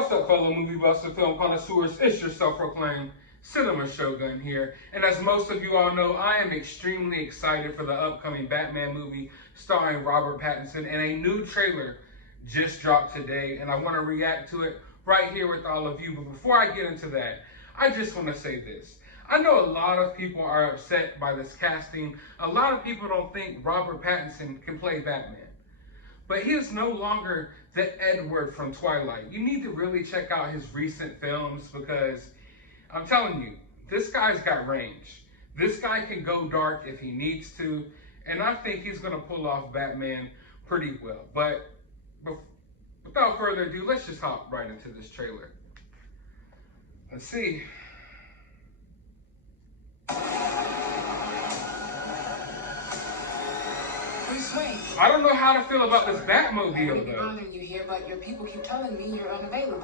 What's up, fellow movie buffs and film connoisseurs? It's your self-proclaimed cinema shogun here. And as most of you all know, I am extremely excited for the upcoming Batman movie starring Robert Pattinson, and a new trailer just dropped today, and I want to react to it right here with all of you. But before I get into that, I just want to say this. I know a lot of people are upset by this casting. A lot of people don't think Robert Pattinson can play Batman. But he is no longer the Edward from Twilight. You need to really check out his recent films, because I'm telling you, this guy's got range. This guy can go dark if he needs to, and I think he's going to pull off Batman pretty well. But without further ado, let's just hop right into this trailer. Let's see. I don't know how to feel about this Batmobile, though. Bothering you here, but your people keep telling me you're unavailable.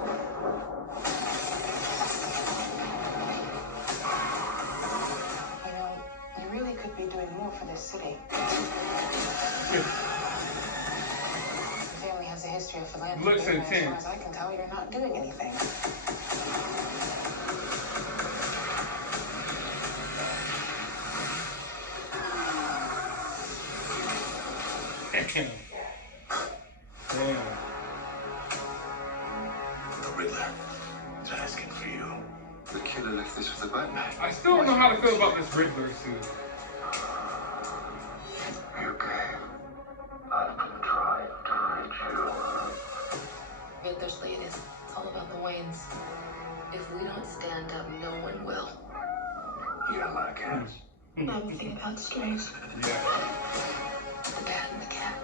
You know, you really could be doing more for this city. The family has a history of philanthropy. Looks and intense. as far as I can tell, you're not doing anything. Damn. The Riddler is asking for you. The killer left this with the Batman. I still don't know how to feel about this Riddler suit. You came. I've been trying to reach you. Riddler's lead is all about the Waynes. If we don't stand up, no one will. You don't like cats? I'm thinking about strays. Yeah. The bat and the cat.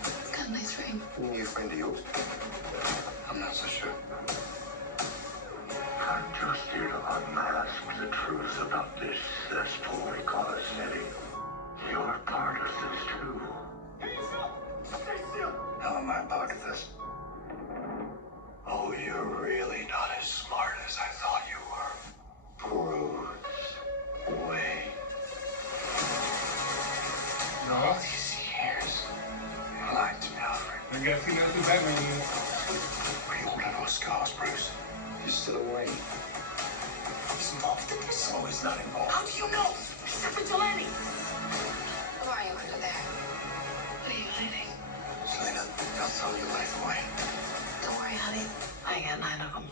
It's got a nice ring. You a friend of yours? I'm not so sure. I'm just here to unmask the truth about this cesspool we call a city. You're part of this too. Stay still! How am I part of this? Oh, you're really not as smart as I thought you were. Bruce Wayne. All these years, you lied to me, Alfred. I guess he knows who Batman is. We all have our scars, Bruce. You're still away. He's involved in this. Oh, he's not involved. How do you know? He's a vigilante. Who are you under there? What are you hiding? Selena, don't throw your life away. Don't worry, honey. I got 9 of them.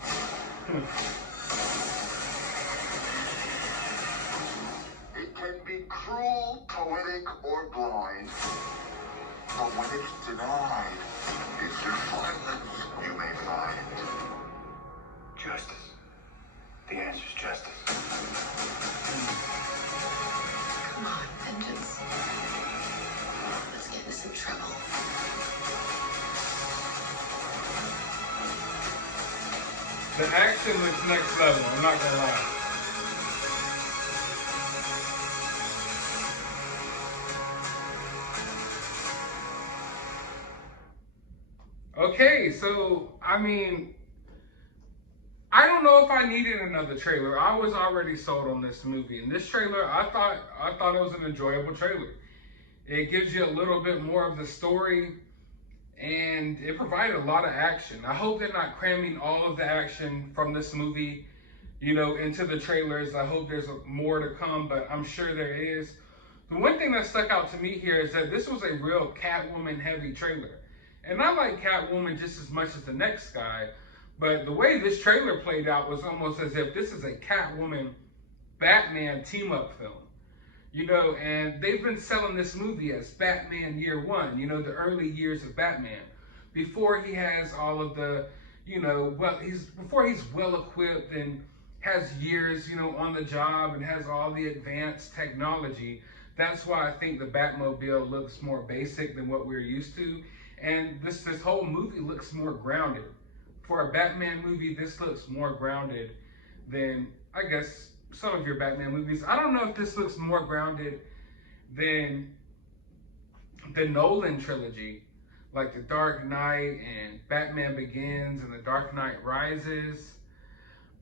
It can be cruel, poetic, or blind. But when it's denied, it's your silence you may find. Justice. The answer's justice. Come on, vengeance. Let's get in some trouble. The action looks next level, I'm not gonna lie. Okay, so, I mean, I don't know if I needed another trailer. I was already sold on this movie. And this trailer, I thought it was an enjoyable trailer. It gives you a little bit more of the story, and it provided a lot of action. I hope they're not cramming all of the action from this movie, you know, into the trailers. I hope there's more to come, but I'm sure there is. The one thing that stuck out to me here is that this was a real Catwoman heavy trailer. And I like Catwoman just as much as the next guy, but the way this trailer played out was almost as if this is a Catwoman Batman team-up film. You know, and they've been selling this movie as Batman Year One, you know, the early years of Batman. Before he has all of the, you know, before he's well-equipped and has years, you know, on the job and has all the advanced technology. That's why I think the Batmobile looks more basic than what we're used to. And this whole movie looks more grounded. For a Batman movie, this looks more grounded than, I guess, some of your Batman movies. I don't know if this looks more grounded than the Nolan trilogy, like The Dark Knight and Batman Begins and The Dark Knight Rises.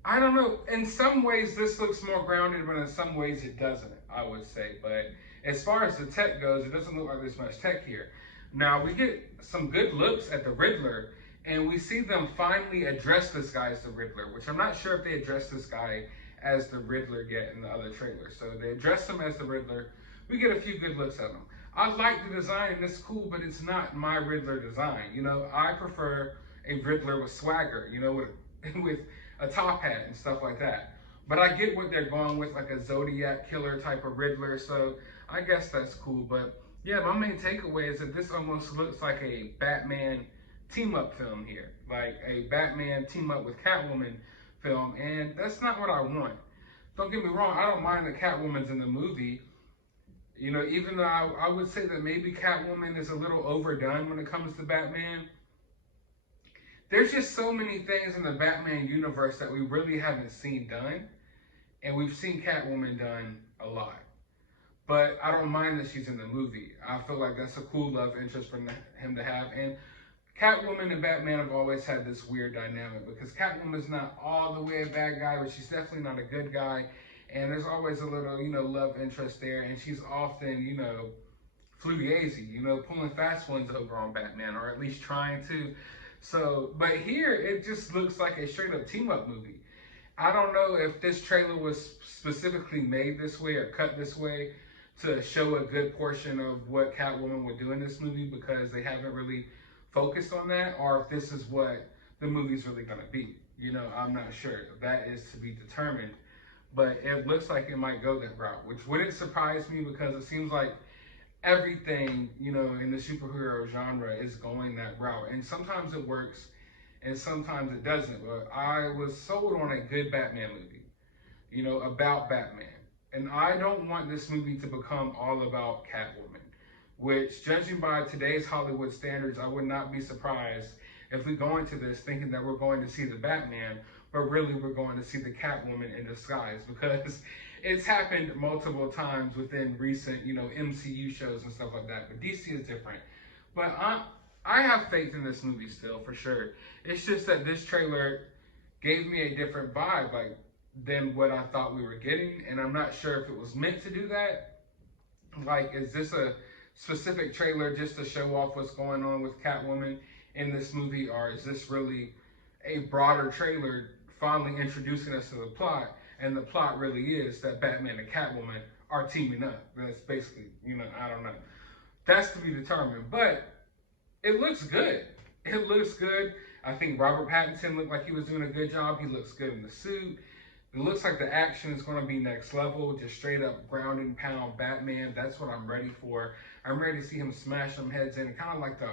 I don't know. In some ways, this looks more grounded, but in some ways it doesn't, I would say. But as far as the tech goes, it doesn't look like there's much tech here. Now, we get some good looks at the Riddler, and we see them finally address this guy as the Riddler, which I'm not sure if they addressed this guy as the Riddler yet in the other trailer. So they address him as the Riddler. We get a few good looks at him. I like the design, and it's cool, but it's not my Riddler design. You know, I prefer a Riddler with swagger, you know, with a top hat and stuff like that. But I get what they're going with, like a Zodiac killer type of Riddler, so I guess that's cool. But yeah, my main takeaway is that this almost looks like a Batman team-up film here, like a Batman team-up with Catwoman film, and that's not what I want. Don't get me wrong, I don't mind that Catwoman's in the movie. You know, even though I would say that maybe Catwoman is a little overdone when it comes to Batman, there's just so many things in the Batman universe that we really haven't seen done, and we've seen Catwoman done a lot. But I don't mind that she's in the movie. I feel like that's a cool love interest for him to have. And Catwoman and Batman have always had this weird dynamic because Catwoman's not all the way a bad guy, but she's definitely not a good guy. And there's always a little, you know, love interest there. And she's often, you know, fugazi, you know, pulling fast ones over on Batman, or at least trying to. So, but here it just looks like a straight up team up movie. I don't know if this trailer was specifically made this way or cut this way to show a good portion of what Catwoman would do in this movie, because they haven't really focused on that, or if this is what the movie's really gonna be. You know, I'm not sure. That is to be determined. But it looks like it might go that route, which wouldn't surprise me because it seems like everything, you know, in the superhero genre is going that route. And sometimes it works and sometimes it doesn't. But I was sold on a good Batman movie, you know, about Batman. And I don't want this movie to become all about Catwoman, which, judging by today's Hollywood standards, I would not be surprised if we go into this thinking that we're going to see the Batman, but really we're going to see the Catwoman in disguise, because it's happened multiple times within recent, you know, MCU shows and stuff like that. But DC is different. But I have faith in this movie still, for sure. It's just that this trailer gave me a different vibe, like, than what I thought we were getting, and I'm not sure if it was meant to do that. Like, is this a specific trailer just to show off what's going on with Catwoman in this movie, or is this really a broader trailer finally introducing us to the plot, and the plot really is that Batman and Catwoman are teaming up? That's basically, you know, I don't know. That's to be determined, but it looks good. It looks good. I think Robert Pattinson looked like he was doing a good job. He looks good in the suit. It looks like the action is going to be next level, just straight up ground and pound Batman. That's what I'm ready for. I'm ready to see him smash some heads in, kind of like the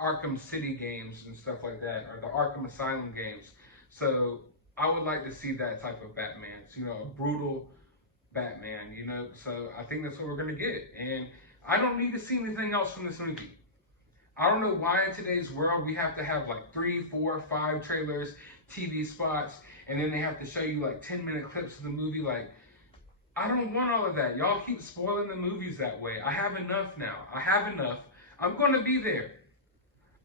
Arkham City games and stuff like that, or the Arkham Asylum games. So I would like to see that type of Batman, you know, a brutal Batman, you know. So I think that's what we're going to get. And I don't need to see anything else from this movie. I don't know why in today's world we have to have like 3, 4, 5 trailers, TV spots, and then they have to show you like 10-minute clips of the movie. Like, I don't want all of that. Y'all keep spoiling the movies that way. I have enough now. I have enough. I'm going to be there.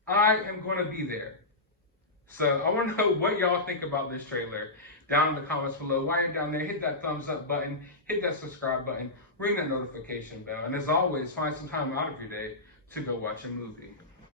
I am going to be there. So I want to know what y'all think about this trailer down in the comments below. While you're down there, hit that thumbs up button, hit that subscribe button, ring that notification bell. And as always, find some time out of your day to go watch a movie.